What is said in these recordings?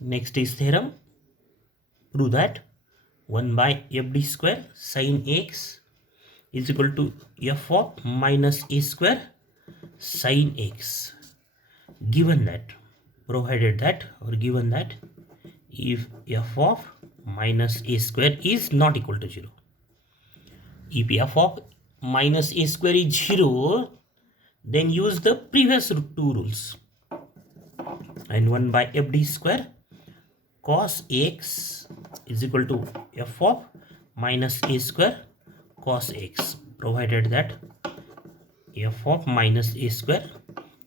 Next is theorem. Prove that 1 by f.d square sin x is equal to f of minus a square sin x. Given that, provided that, or given that, if f of minus a square is not equal to 0. If f of minus a square is 0, then use the previous two rules. And 1 by f.d square cos x is equal to f of minus a square cos x, provided that f of minus a square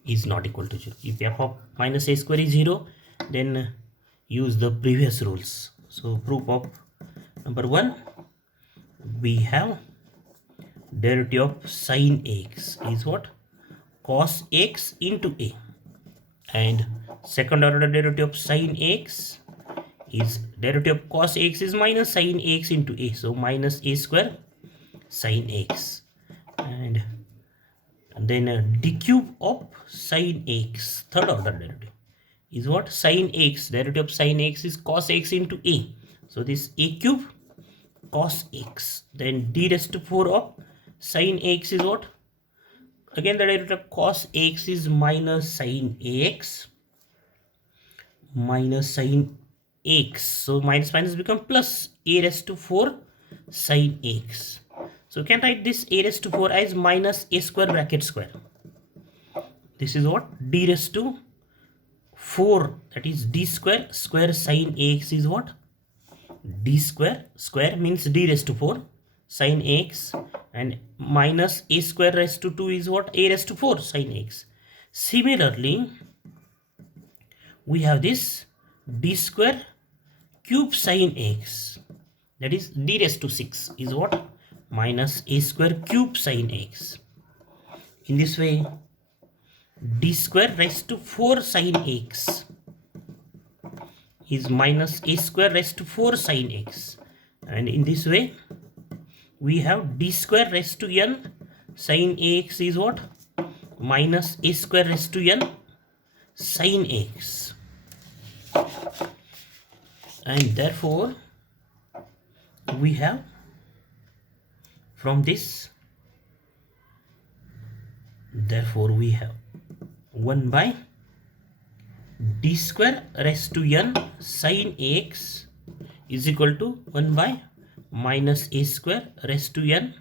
is not equal to 0. If f of minus a square is 0, then use the previous rules. So proof of number 1, we have derivative of sin x is what? Cos x into a. And second order derivative of sin x is derivative of cos x is minus sin x into a. So minus a square sin x. And then d cube of sin x, third order derivative, is what? Sin x, derivative of sin x is cos x into a. So this a cube cos x. Then d raised to 4 of sin x is what? Again the derivative of cos x is minus sin x. Minus sin x. So minus minus become plus a raised to 4 sin x. So you can write this a raised to 4 as minus a square bracket square. This is what? D raised to 4, that is d square. Square sin x is what? D square. Square means d raised to 4 sin x, and minus a square raised to 2 is what? A raised to 4 sin x. Similarly, we have this d square cube sin x, that is d raised to 6 is what? Minus a square cube sin x. In this way, d square raised to 4 sin x is minus a square raised to 4 sin x. And in this way, we have d square raised to n sin x is what? Minus a square raised to n sin x. And therefore, we have from this, therefore we have 1 by d square raised to n sin x is equal to 1 by minus a square raised to n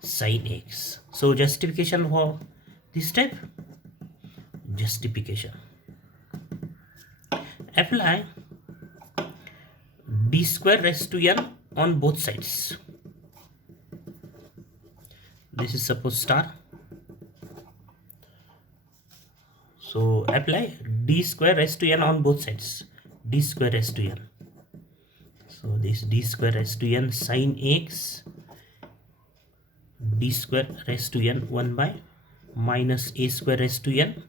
sin x. So justification for this step, justification. Apply d square raised to n on both sides. This is suppose star. So apply d square raised to n on both sides. D square raised to n. So this d square raised to n sin x, d square raised to n 1 by minus a square raised to n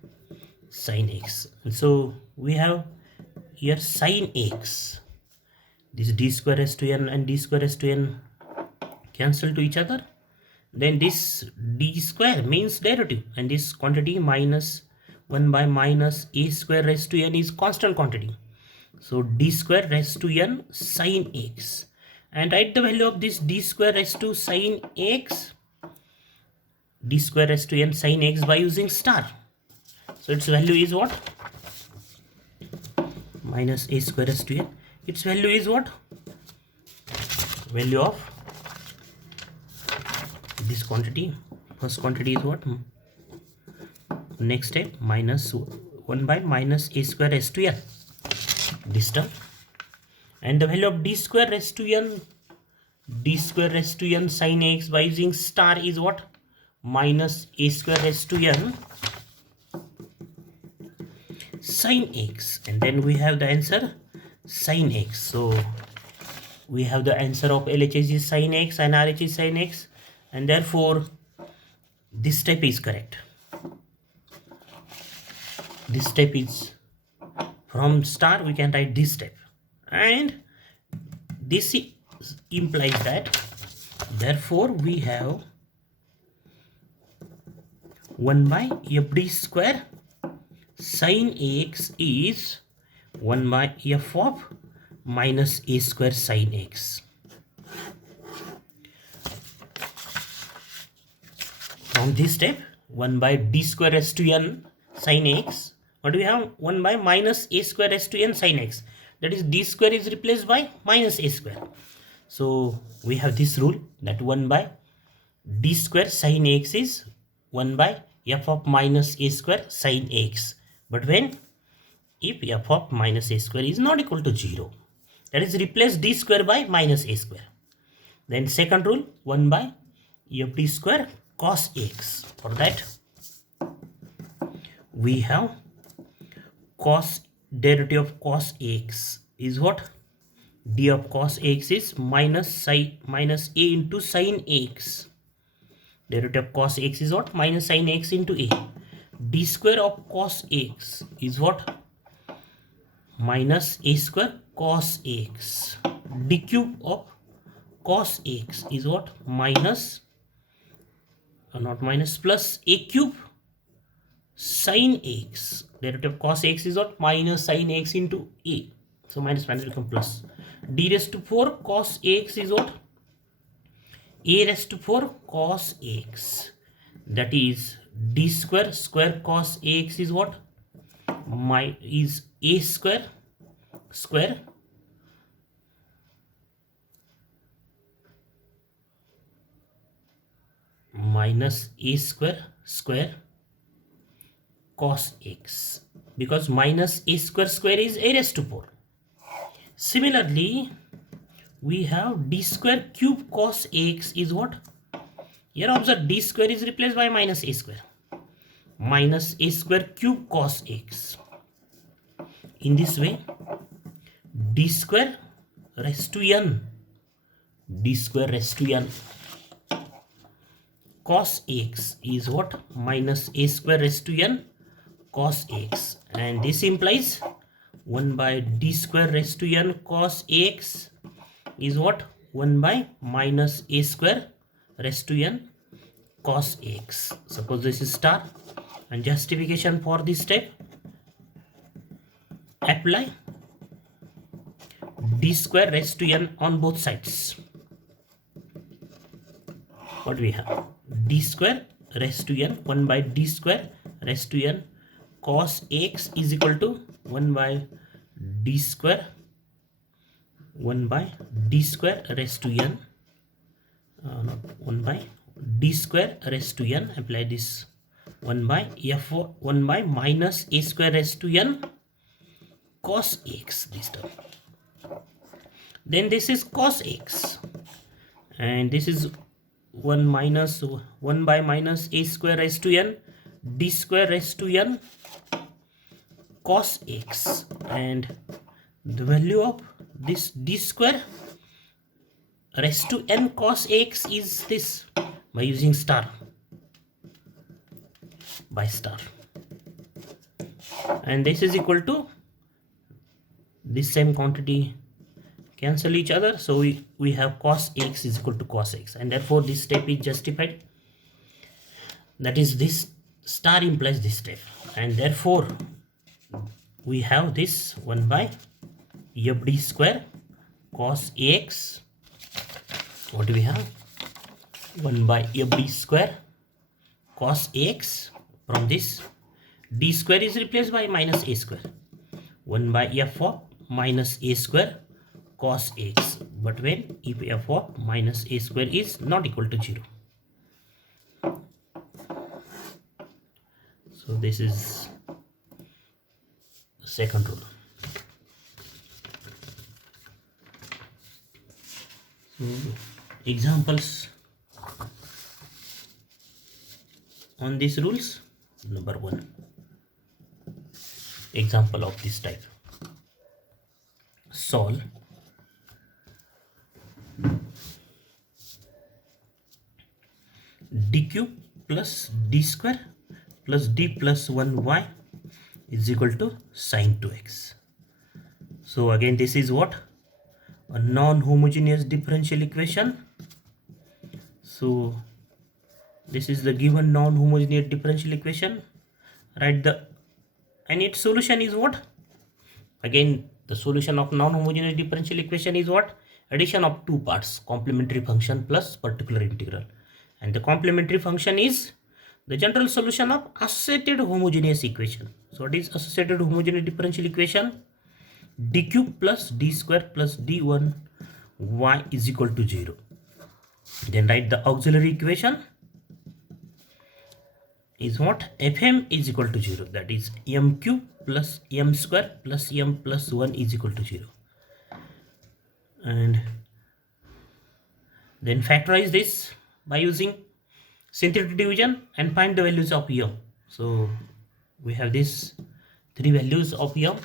sin x. And so we have here sin x. This d square raised to n and d square raised to n cancel to each other. Then this d square means derivative, and this quantity minus 1 by minus a square raised to n is constant quantity. So d square raised to n sin x. And write the value of this d square raised to sin x, d square raised to n sin x by using star. So its value is what? Minus a square raised to n. Its value is what? Value of this quantity. First quantity is what? Next step, minus 1 by minus a square raised to n. This term. And the value of d square raised to n, d square raised to n sin x by using star is what? Minus a square raised to n sin x. And then we have the answer sin x. So we have the answer of LHS is sin x and RHS is sin x, and therefore this step is correct. This step is from star, we can write this step, and this implies that therefore we have 1 by f.d square sin x is 1 by f of minus a square sine x. From this step, 1 by d square raised to n sine x. What do we have? 1 by minus a square raised to n sine x. That is, d square is replaced by minus a square. So we have this rule that 1 by d square sine x is 1 by f of minus a square sine x. But when? If f of minus a square is not equal to 0. That is, replace d square by minus a square. Then second rule, 1 by f(d) square cos x. For that, we have cos derivative of cos x is what? D of cos x is minus a into sine x. Derivative of cos x is what? Minus sine x into a. D square of cos x is what? Minus a square cos x. D cube of cos x is what? Minus, not minus, plus a cube sine x. Derivative of cos x is what? Minus sine x into a. So minus will become plus. D raised to 4 cos x is what? A raised to 4 cos x. That is, d square square cos x is what? Is a square square minus a square square cos x, because minus a square square is a raised to 4. Similarly, we have d square cube cos x is what? Here observe, d square is replaced by minus a square. Minus a square cube cos x. In this way, d square raised to n. D square raised to n cos x is what? Minus a square raised to n cos x. And this implies 1 by d square raised to n cos x is what? 1 by minus a square raised to n cos x. Suppose this is star, and justification for this step, apply d square raised to n on both sides. What we have? D square raised to n, 1 by d square raised to n cos x is equal to 1 by d square, 1 by d square raised to n, not 1 by d square raised to n, apply this 1 by f 1 by minus a square raised to n cos x, this term. Then this is cos x, and this is 1 minus 1 by minus a square raised to n d square raised to n cos x, and the value of this d square raised to n cos x is this, by using star, by star, and this is equal to this same quantity cancel each other, so we have cos x is equal to cos x, and therefore this step is justified. That is, this star implies this step, and therefore we have this 1 by f(d) square cos x. What do we have? 1 by f(d) square cos x. From this, d square is replaced by minus a square. 1 by f of minus a square cos x. But when? If f of minus a square is not equal to 0. So this is the second rule. So examples on these rules. Number 1. Example of this type. Solve d cube plus d square plus d plus 1y is equal to sine 2x. So again, this is what? A non-homogeneous differential equation. So this is the given non-homogeneous differential equation. Write the, and its solution is what? Again, the solution of non-homogeneous differential equation is what? Addition of two parts, complementary function plus particular integral. And the complementary function is the general solution of associated homogeneous equation. So what is associated homogeneous differential equation? D cube plus D square plus D1 y is equal to 0. Then write the auxiliary equation is what? Fm is equal to 0. That is m cube plus m square plus m plus 1 is equal to 0. And then factorize this by using synthetic division and find the values of m. So we have this three values of m,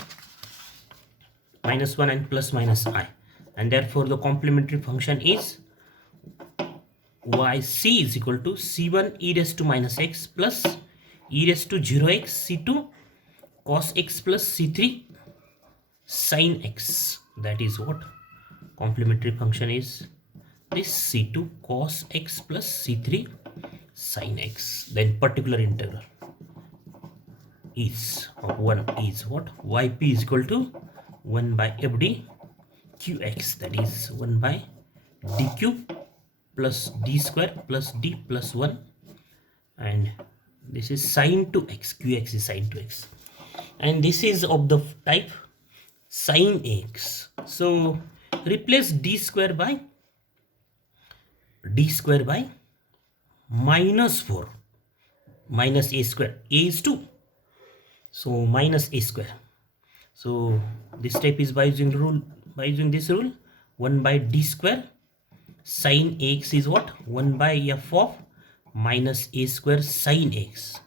minus 1 and plus minus I, and therefore the complementary function is yc is equal to c1 e raised to minus x plus e raised to 0x c2 cos x plus c3 sin x. That is what complementary function is, this c2 cos x plus c3 sin x. Then particular integral is of 1 is what? Yp is equal to 1 by fd qx, that is 1 by d cube plus d square plus d plus 1, and this is sin 2x, qx is sin 2x, and this is of the type sin x. So replace d square by minus 4 minus a square, a is 2, so minus a square. So this step is by using this rule, 1 by d square sin x is what? 1 by f of minus a square sin x.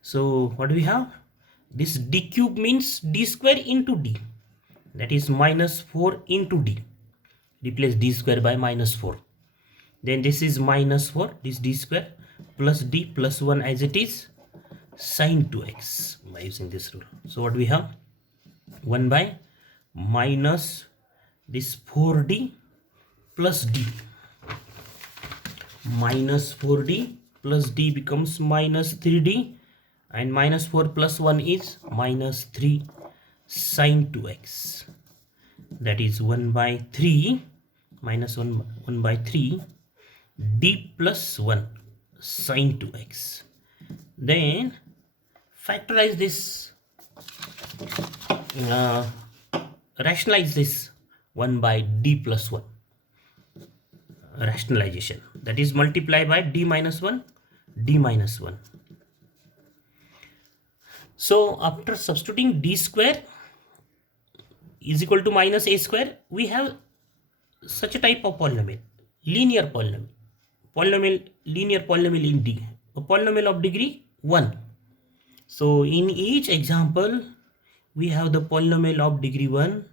So what do we have? This d cube means d square into d, that is minus 4 into d. Replace d square by minus 4. Then this is minus 4, this d square plus d plus 1 as it is sin 2x by using this rule. So what we have? 1 by minus this 4d plus d, minus 4d plus d becomes minus 3d, and minus 4 plus 1 is minus 3 sin 2x. That is 1 by 3 minus 1 by 3 d plus 1 sin 2x. Then factorize this, rationalize this 1 by d plus 1, rationalization, that is multiply by d minus 1, d minus 1. So after substituting d square is equal to minus a square, we have such a type of polynomial, linear polynomial, linear polynomial in D, a polynomial of degree 1. So in each example we have the polynomial of degree 1.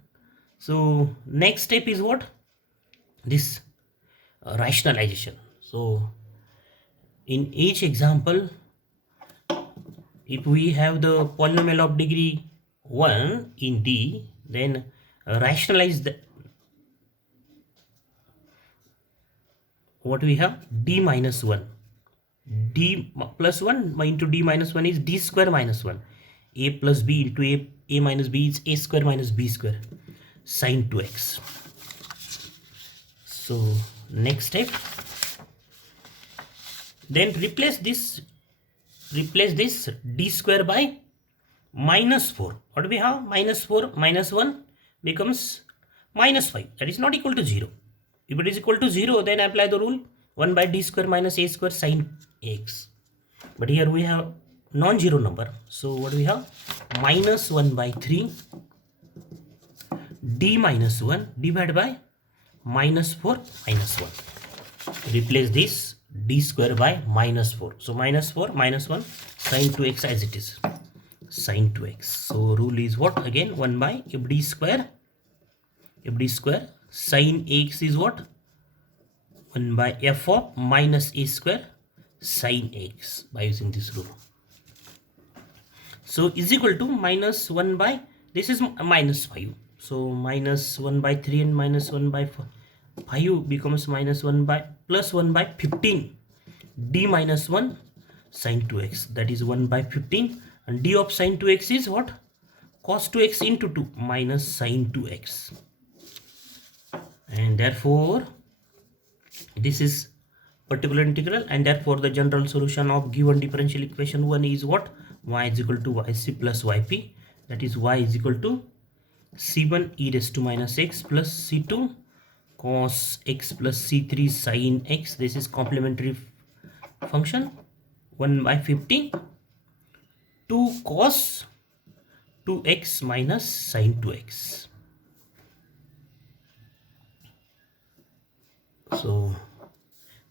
So next step is what? This rationalization. So in each example, if we have the polynomial of degree 1 in D, then rationalize the, what we have? D minus 1, d plus 1 into d minus 1 is d square minus 1, a plus b into a minus b is a square minus b square sin 2x. So next step, then replace this d square by minus 4. What do we have? Minus 4 minus 1 becomes minus 5, that is not equal to 0. If it is equal to 0, then apply the rule 1 by d square minus a square sin x. But here we have non-zero number, so what do we have? Minus 1 by 3 d minus 1 divided by minus 4 minus 1. Replace this d square by minus 4. So minus 4 minus 1 sin 2x as it is, sin 2x. So rule is what? Again 1 by fd square sin x is what? 1 by f of minus a square sin x by using this rule. So is equal to minus 1 by, this is minus 5. So minus 1 by 3 and minus 1 by 5 becomes minus 1 by plus 1 by 15 d minus 1 sin 2x, that is 1 by 15, and d of sin 2x is what? cos 2x into 2 minus sin 2x. And therefore this is particular integral, and therefore the general solution of given differential equation 1 is what? Y is equal to yc plus yp, that is y is equal to c1 e raised to minus x plus c2 cos x plus c3 sin x. This is complementary function. 1 by 15 2 cos 2x minus sin 2x. So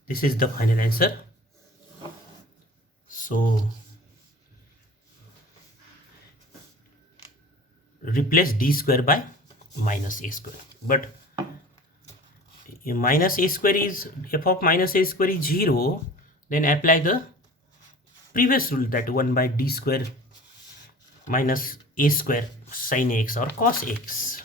this is the final answer. So replace d square by minus a square, but minus a square is, f of minus a square is 0, then apply the previous rule, that 1 by d square minus a square sin x or cos x.